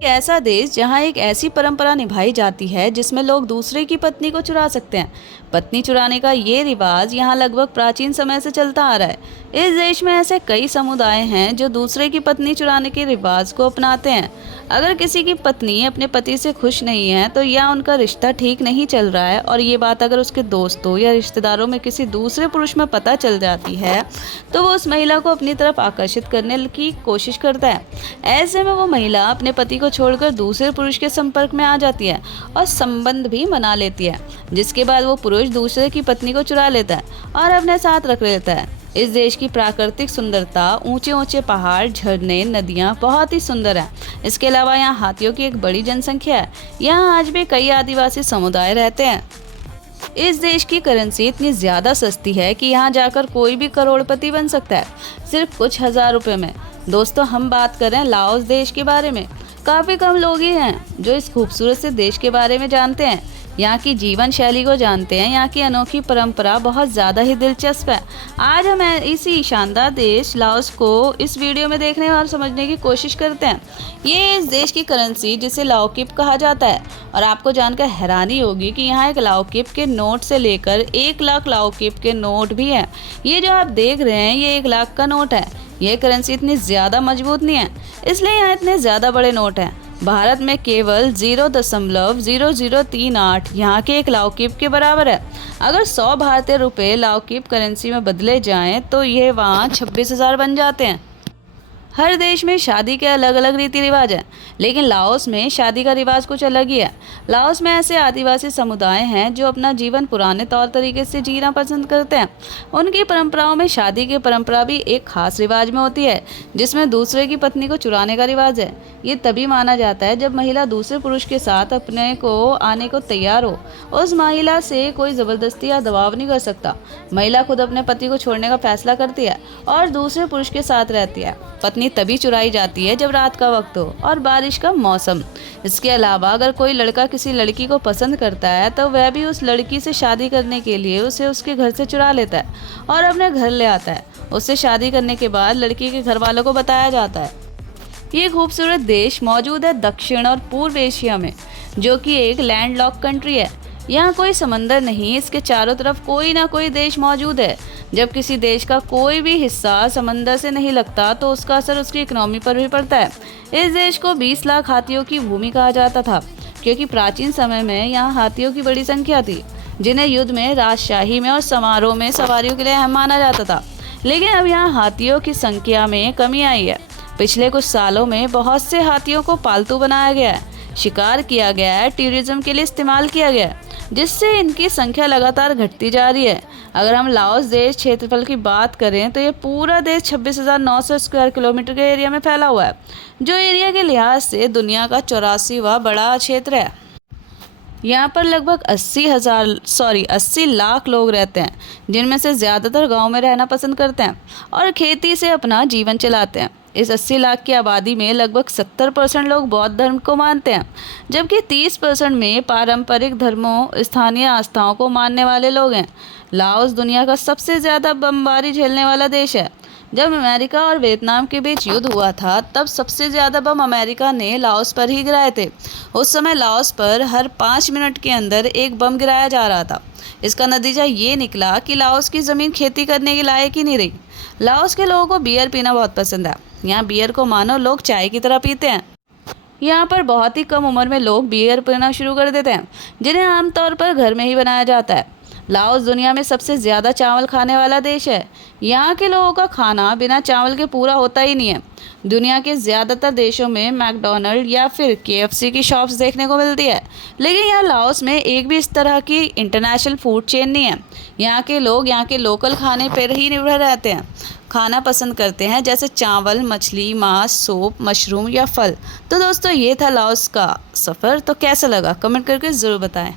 ऐसा देश जहां एक ऐसी परंपरा निभाई जाती है जिसमें लोग दूसरे की पत्नी को चुरा सकते हैं। पत्नी चुराने का ये रिवाज यहाँ लगभग प्राचीन समय से चलता आ रहा है। इस देश में ऐसे कई समुदाय हैं जो दूसरे की पत्नी चुराने के रिवाज को अपनाते हैं। अगर किसी की पत्नी अपने पति से खुश नहीं है तो या उनका रिश्ता ठीक नहीं चल रहा है और ये बात अगर उसके दोस्तों या रिश्तेदारों में किसी दूसरे पुरुष में पता चल जाती है तो वो उस महिला को अपनी तरफ आकर्षित करने की कोशिश करता है। ऐसे में वो महिला अपने पति को छोड़कर दूसरे पुरुष के संपर्क में आ जाती है और संबंध भी बना लेती है, जिसके बाद वो पुरुष दूसरे की पत्नी को चुरा लेता है और अपने साथ रख लेता है। इस देश की प्राकृतिक सुंदरता, ऊंचे ऊंचे पहाड़, झरने, नदियां बहुत ही सुंदर है। इसके अलावा यहाँ हाथियों की एक बड़ी जनसंख्या है। यहाँ आज भी कई आदिवासी समुदाय रहते हैं। इस देश की करेंसी इतनी ज़्यादा सस्ती है कि यहाँ जाकर कोई भी करोड़पति बन सकता है, सिर्फ कुछ हजार रुपए में। दोस्तों, हम बात करें लाओस देश के बारे में। काफ़ी कम लोग ही हैं जो इस खूबसूरत से देश के बारे में जानते हैं, यहाँ की जीवन शैली को जानते हैं। यहाँ की अनोखी परंपरा बहुत ज़्यादा ही दिलचस्प है। आज हम इसी शानदार देश लाओस को इस वीडियो में देखने और समझने की कोशिश करते हैं। ये इस देश की करेंसी जिसे लाओकिप कहा जाता है, और आपको जानकर हैरानी होगी कि यहाँ एक लाओकिप के नोट से लेकर 1 लाख लाओकिप के नोट भी हैं। ये जो आप देख रहे हैं ये 1 लाख का नोट है। ये करेंसी इतनी ज़्यादा मजबूत नहीं है, इसलिए यहाँ इतने ज़्यादा बड़े नोट हैं। भारत में केवल 0.0038 यहाँ के 1 लाओकिप के बराबर है। अगर 100 भारतीय रुपये लाओकिप करेंसी में बदले जाएं तो ये वहाँ 26,000 बन जाते हैं। हर देश में शादी के अलग अलग रीति रिवाज हैं, लेकिन लाओस में शादी का रिवाज कुछ अलग ही है। लाओस में ऐसे आदिवासी समुदाय हैं जो अपना जीवन पुराने तौर तरीके से जीना पसंद करते हैं। उनकी परंपराओं में शादी की परंपरा भी एक खास रिवाज में होती है, जिसमें दूसरे की पत्नी को चुराने का रिवाज है। ये तभी माना जाता है जब महिला दूसरे पुरुष के साथ अपने को आने को तैयार हो। उस महिला से कोई ज़बरदस्ती या दबाव नहीं कर सकता। महिला खुद अपने पति को छोड़ने का फैसला करती है और दूसरे पुरुष के साथ रहती है। पत्नी तभी चुराई जाती है जब रात का वक्त हो और बारिश का मौसम। इसके अलावा अगर कोई लड़का किसी लड़की को पसंद करता है तो वह भी उस लड़की से शादी करने के लिए उसे उसके घर से चुरा लेता है और अपने घर ले आता है। उससे शादी करने के बाद लड़की के घर वालों को बताया जाता है। ये खूबसूरत देश मौजूद है दक्षिण और पूर्व एशिया में, जो कि एक लैंडलॉक कंट्री है। यहाँ कोई समंदर नहीं, इसके चारों तरफ कोई ना कोई देश मौजूद है। जब किसी देश का कोई भी हिस्सा समंदर से नहीं लगता तो उसका असर उसकी इकोनॉमी पर भी पड़ता है। इस देश को 20 लाख हाथियों की भूमि कहा जाता था, क्योंकि प्राचीन समय में यहाँ हाथियों की बड़ी संख्या थी, जिन्हें युद्ध में, राजशाही में और समारोह में सवारियों के लिए अहम माना जाता था। लेकिन अब यहाँ हाथियों की संख्या में कमी आई है। पिछले कुछ सालों में बहुत से हाथियों को पालतू बनाया गया है, शिकार किया गया है, टूरिज्म के लिए इस्तेमाल किया गया है, जिससे इनकी संख्या लगातार घटती जा रही है। अगर हम लाओस देश क्षेत्रफल की बात करें तो ये पूरा देश 26,900 स्क्वायर किलोमीटर के एरिया में फैला हुआ है, जो एरिया के लिहाज से दुनिया का 84वां बड़ा क्षेत्र है। यहाँ पर लगभग 80 लाख लोग रहते हैं, जिनमें से ज़्यादातर गांव में रहना पसंद करते हैं और खेती से अपना जीवन चलाते हैं। इस 80 लाख की आबादी में लगभग 70% लोग बौद्ध धर्म को मानते हैं, जबकि 30% में पारंपरिक धर्मों, स्थानीय आस्थाओं को मानने वाले लोग हैं। लाओस दुनिया का सबसे ज़्यादा बमबारी झेलने वाला देश है। जब अमेरिका और वियतनाम के बीच युद्ध हुआ था तब सबसे ज़्यादा बम अमेरिका ने लाओस पर ही गिराए थे। उस समय लाओस पर हर 5 मिनट के अंदर एक बम गिराया जा रहा था। इसका नतीजा ये निकला कि लाओस की ज़मीन खेती करने के लायक ही नहीं रही। लाओस के लोगों को बियर पीना बहुत पसंद है। यहाँ बियर को मानो लोग चाय की तरह पीते हैं। यहाँ पर बहुत ही कम उम्र में लोग बियर पीना शुरू कर देते हैं, जिन्हें आमतौर पर घर में ही बनाया जाता है। लाओस दुनिया में सबसे ज़्यादा चावल खाने वाला देश है। यहाँ के लोगों का खाना बिना चावल के पूरा होता ही नहीं है। दुनिया के ज़्यादातर देशों में मैकडॉनल्ड या फिर KFC की शॉप्स देखने को मिलती है, लेकिन यहाँ लाओस में एक भी इस तरह की इंटरनेशनल फूड चेन नहीं है। यहाँ के लोग यहाँ के लोकल खाने पर ही निर्भर रहते हैं, खाना पसंद करते हैं, जैसे चावल, मछली, मांस, सूप, मशरूम या फल। तो दोस्तों, ये था लाओस का सफ़र। तो कैसा लगा कमेंट करके ज़रूर बताएं।